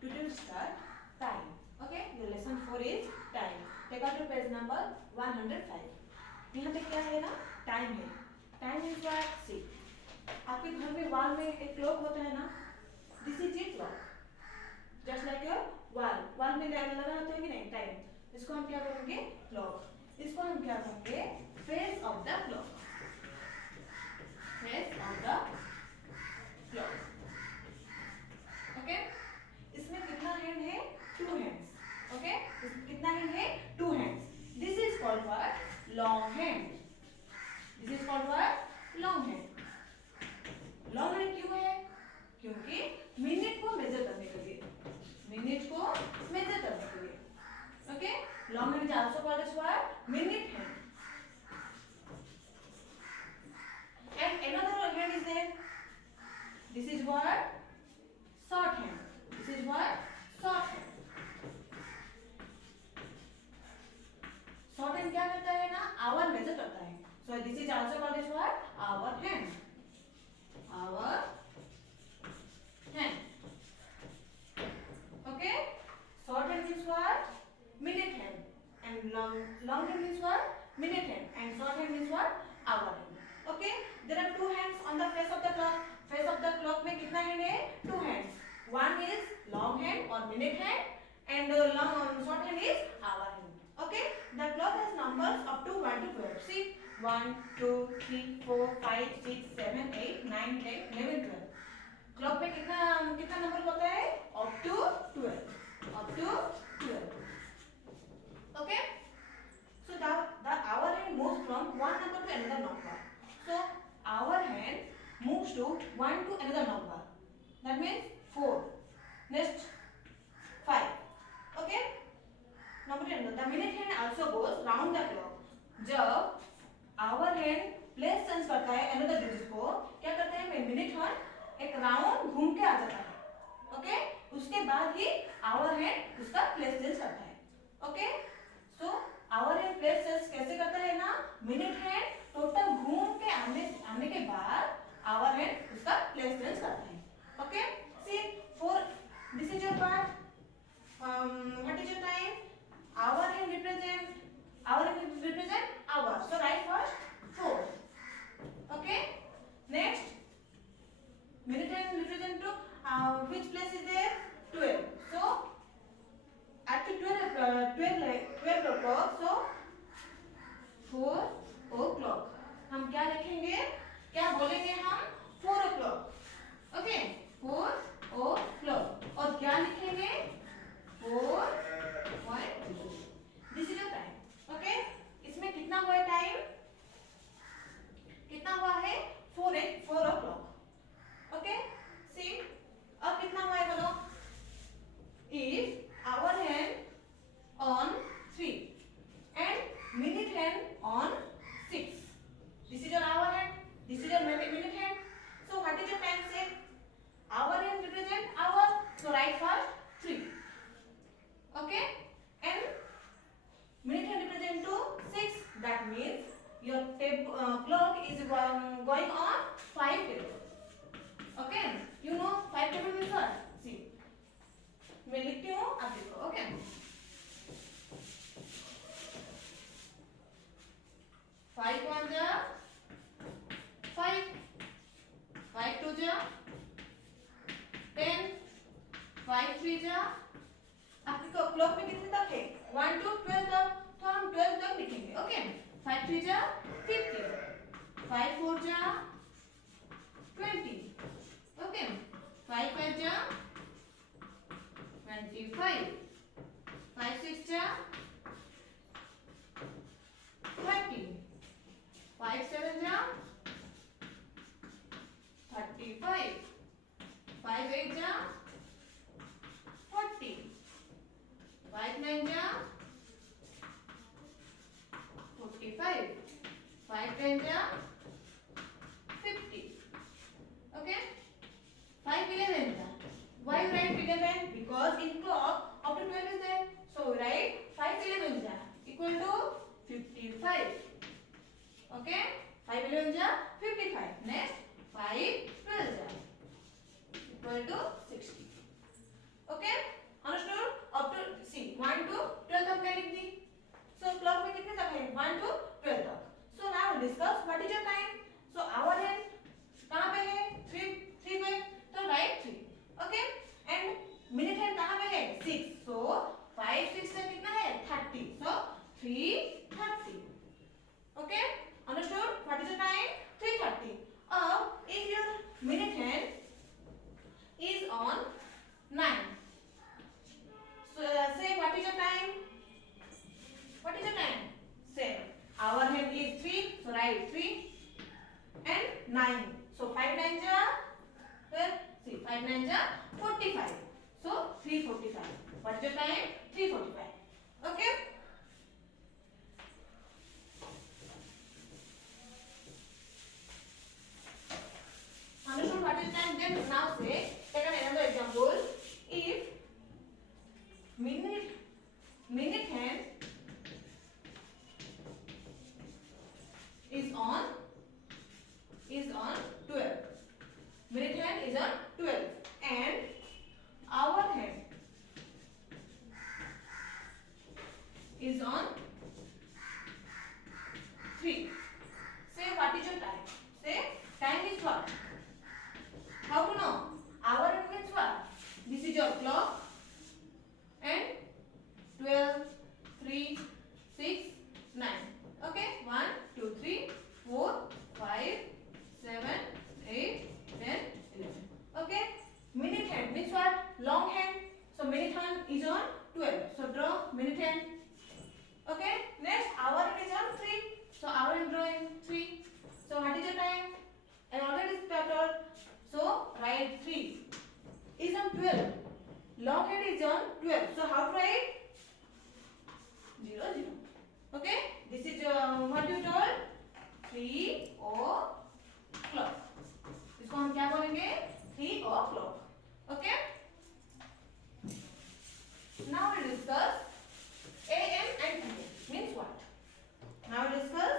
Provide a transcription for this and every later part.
Today we start time. Okay, your lesson 4 is time. Take out your page number 105. यहाँ पे क्या है ना, टाइम है. टाइम इज व्हाट, सी आपके घर में वॉल में एक क्लॉक होता है ना, this is it clock. Just like your wall में लगा होता है कि नहीं टाइम, इसको हम क्या करेंगे क्लॉक. इसको हम क्या करेंगे face of the clock. Face of the clock. Okay, इसमें कितना हैंड है, 2 हैंड्स. ओके, कितना हैंड है, 2 hands. This is called what, long hand. This is called what, long hand. Long hand क्यों है, क्योंकि मिनट को मेजर करने के लिए, मिनट को मेजर करने के लिए. Okay, long hand is also called as what, minute hand. And another hand is there. This is what, short hand. This is what, short hand. Short hand क्या करता है ना, hour measure करता है. So this is also called as what, hour hand. Hour hand. Okay. Short hand means what, minute hand. And long hand means what, minute hand. And short hand means what, hour hand. Okay, there are 2 hands on the face of the clock. Face of the clock में कितना hand है, 2 hands. One is long hand or minute hand, and short hand is hour hand. Okay, the clock has numbers up to 1 to 12. See, 1, 2, 3, 4, 5, 6, 7, 8, 9, 10, 11, 12. Clock में कितना कितना number होता है, up to 12. Up to 12. Okay, so the hour hand moves from one number to another number. So our hand moves to 1 to another number. That means 4. Next 5. Okay. Number 10. The minute hand also goes round the clock. जब our hand place change करता है another digit को, क्या करता है, minute hand एक round घूम के आ जाता है. ओके, उसके बाद ही our hand उसका place change करता है. Okay, so our hand place change कैसे करता है ना, minute hand टोटल घूम के आने के बाद आवर हैंड उसका प्लेस चेंज करता है. Okay, see 4. This is your part. What is your time, hour hand represent hour. So write first 4. Okay, next minute hand represent to which place is there, 12. So at 12 o'clock, so 4 o'clock. हम क्या लिखेंगे, क्या बोलेंगे हम, 4 o'clock. Okay, 4 o'clock. और क्या लिखेंगे, 4.2. This is your time. Okay, इसमें कितना हुआ है टाइम, कितना हुआ है, 4 o'clock. ओके, सी अब कितना हुआ है बोलो. If hour hand on 3 and minute hand on 6. This is your hour hand. This is your minute hand. So what is your time say? Hour hand represent hour. So write first 3. Okay. And minute hand represent to 6. That means your clock is going on 5 table. Okay. You know 5 table means what? See. मैं लिखती हूँ, आप देखो. Okay. 5 1 जा 5, 5 2 जा 10, 5 3 जा. आपके clock में कितने तक है, 1 to 12 तक, तो हम 12 तक लिखेंगे. ओके, 5 3 जा 50, 5 4 जा 20. ओके, 5 5 जा 25, 5 6 जा 30, 5 7 जा 35, 5 8 जा 40, 5 9 जा 45, 5 10 जा 50. ओके, 5 11 जा. Why you write 11? Because in clock up to 12 is there. So we write 5 11 जा equal to 55. Okay, 5 11 जा 55. Next 5 12 जा equal to 60. Okay. 5 9 जा 45. So 3:45. What is your time? 3:45. Okay. Understood what is time? Then now say, take another example. If minute hand is on 12. Minute hand is on 12 and hour hand is on 3. Say what is your time? Say time is what? How to know? Hour hand means what? This is your clock and 12, 3, 6, 9. Okay? 1, 2, 3, 4, 5, 7, 8, 10, 11. Okay? Minute hand means what? Long hand. So minute hand is on 12. So draw minute hand. Okay? Next, hour hand is on 3. So hour hand drawing 3. So what is your time? I already told. So write 3 is on 12. Long hand is on 12. So how to write? 0 0. Okay? This is what you told? 3 o'clock. इसको हम क्या बोलेंगे? 3 o'clock. Okay? Now we discuss AM and PM. Means what? Now we discuss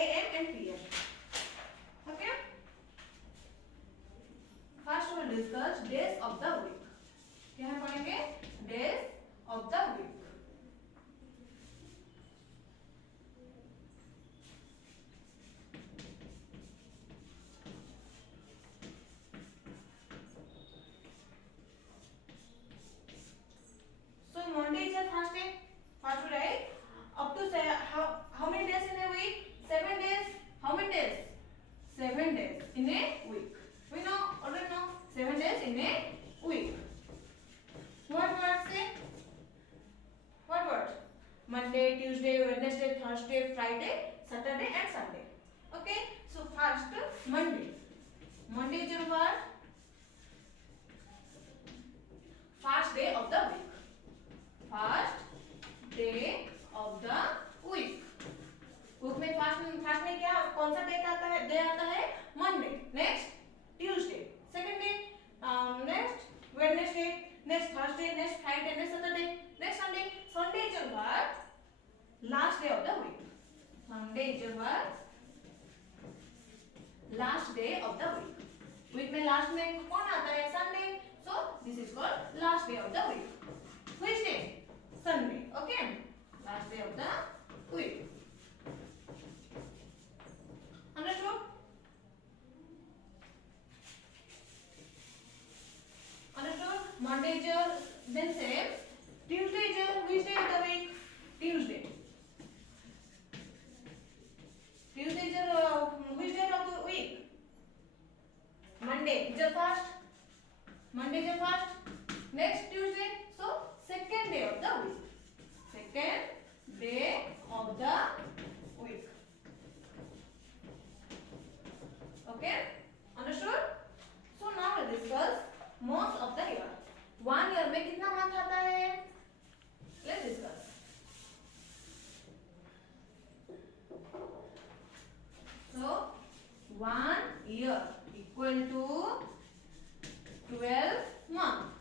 AM and PM. Okay? First we will discuss days of the week. क्या हम पढ़ेंगे? Days of the week. So Monday is the first day. First we write up to how many days in a week? 7 days. How many days? 7 days in a week. We know already know 7 days in a week. What words say? What words? Monday, Tuesday, Wednesday, Thursday, Friday, Saturday and Sunday. Okay? So first Monday. Monday is your word. First day of the week. First day of the week. Week में first में क्या कौन सा date आता है? Day आता है Monday. Next Tuesday. Second day next Wednesday. Next Thursday. Next Friday. Next Saturday. Next Sunday. Sunday is your word. Last day of the week. Sunday is your word. Last day of the week. Week में last में कौन आता है? Sunday. So this is called last day of the week. Which day? Sunday. Okay. Last day of the week. Understood? Understood? Monday is your, then say Tuesday is your which day of the week? Tuesday. Tuesday is your which day of the week? Monday is your first. Monday is your first. Next Tuesday. So second day of the week. Second day of the week. Okay? Understood? So now we'll discuss months of the year. 1 year में कितना month आता है? Let's discuss. So 1 year equal to 12 months.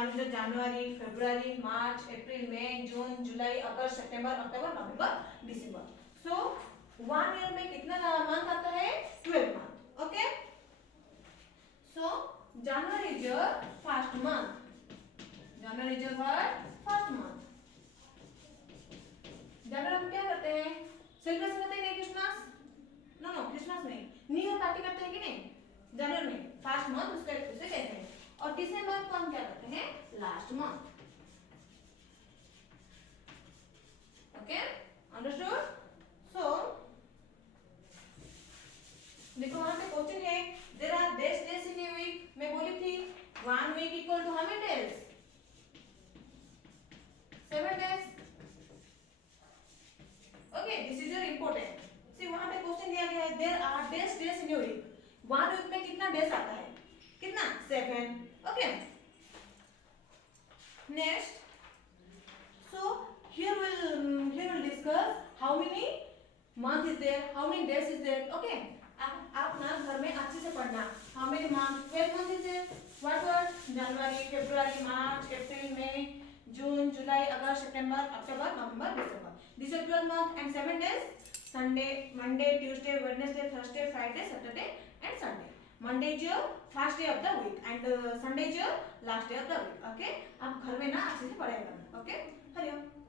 मान लीजिए जनवरी, फरवरी, मार्च, अप्रैल, मई, जून, जुलाई, अगस्त, सितंबर, अक्टूबर, नवंबर, दिसंबर। सो 1 year में कितना month आता है? 12 month. Okay, so January is your first month. January is your first month. जनवरी हम क्या करते हैं? सेलिब्रेशन करते हैं नहीं क्रिसमस? नो नो, क्रिसमस नहीं, न्यू ईयर पार्टी करते हैं कि नहीं जनवरी में? फर्स्ट मंथ उसका उसे कहते हैं। और दिसंबर को हम क्या करते हैं? Last month. Okay, understood? So देखो वहां पे क्वेश्चन है, there are days in a week. मैं बोली थी 1 week equal to how many days? 7 days. Okay, this is your important. See वहां पे क्वेश्चन दिया गया है, there are days in a week. 1 week में कितना डेज आता है? कितना? 7। Okay, next, so here we'll discuss how many month is there, how many days is there. Okay, आप ना घर में अच्छे से पढ़ना। how many month? 12 month is there. what January, February, March, April, May, June, July, August, September, October, November, December. These are 12 month and 7 days. Sunday, Monday, Tuesday, Wednesday, Thursday, Friday, Saturday and Sunday. Monday is your first day of the week and Sunday is your last day of the week. Okay, आप घर में ना अच्छे से पढ़ेगा। Okay, Hariom.